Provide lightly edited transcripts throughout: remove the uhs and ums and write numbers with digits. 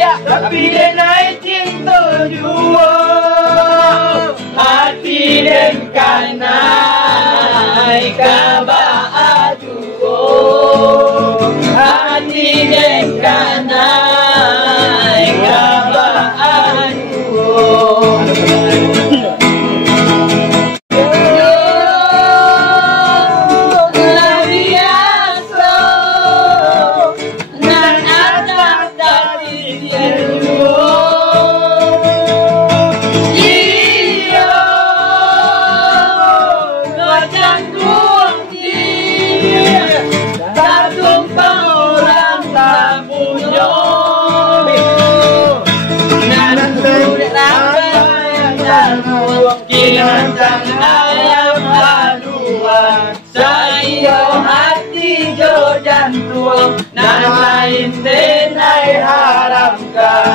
dia, tapi dia naik cinta jua. Hati dan kanai kabah aduo. Hati dan kanai kabah aduo. Kinantang ayam aduan, sayo hati jo jantung, nan lain denai haramkan.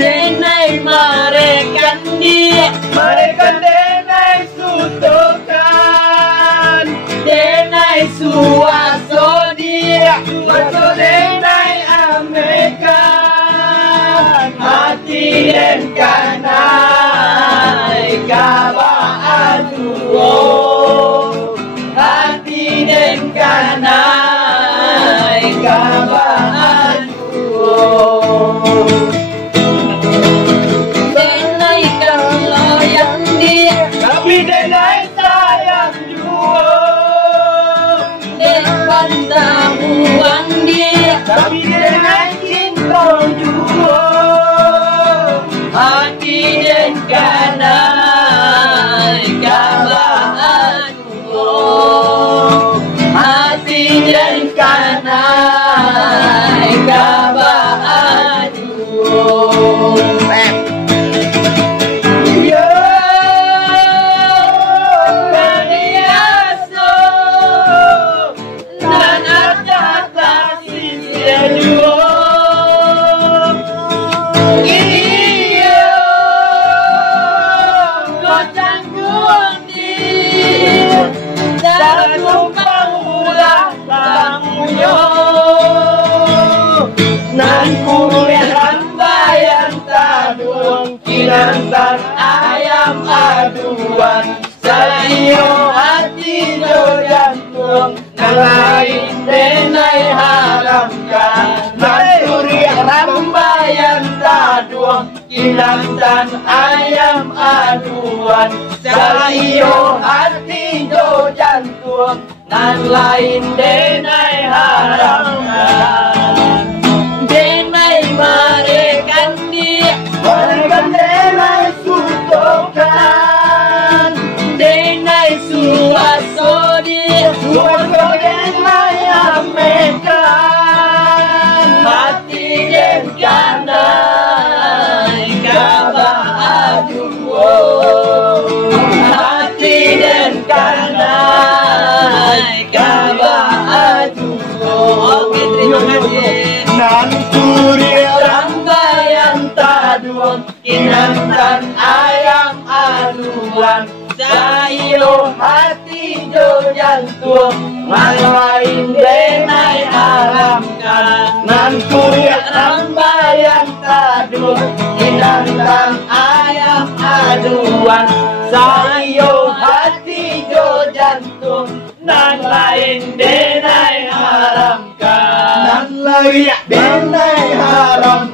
Denai marekan dia, marekan denai sutokan, denai suaso dia, suaso denai amekan. Hati dan kanai kabah aduo. Hati dan kanai kabah aduo. Denai kalau yang dia, tapi denai sayang jua. Depan tamuan dia, tapi denai cinta jua. Hati dan kanai kabah aduo. Hati dan kanai kabah aduo. Yo kaniaso nan atata sisia juo. Nan kuliah rambayan taduang, kinantan ayam aduan, sayo hati jo jantung, nan lain denai haramkan. Nan kuliah rambayan taduang, kinantan ayam aduan, sayo hati jo jantung, nan lain denai haramkan. Marekan dia, marekan denai sutokan, denai suaso dia, suaso denai amekan. Hati dan kanai kabah aduo. Hati dan kanai kabah aduo. Oke, terima kasih. Nan rambayan taduang, kinantan ayam aduan, sayo hati jo jantung, nan lain denai haramkan. Nan kuliah rambayan taduang, kinantan ayam aduan, sayo hati jo jantung, nan lain denai haramkan. Nan lain denai haramkan.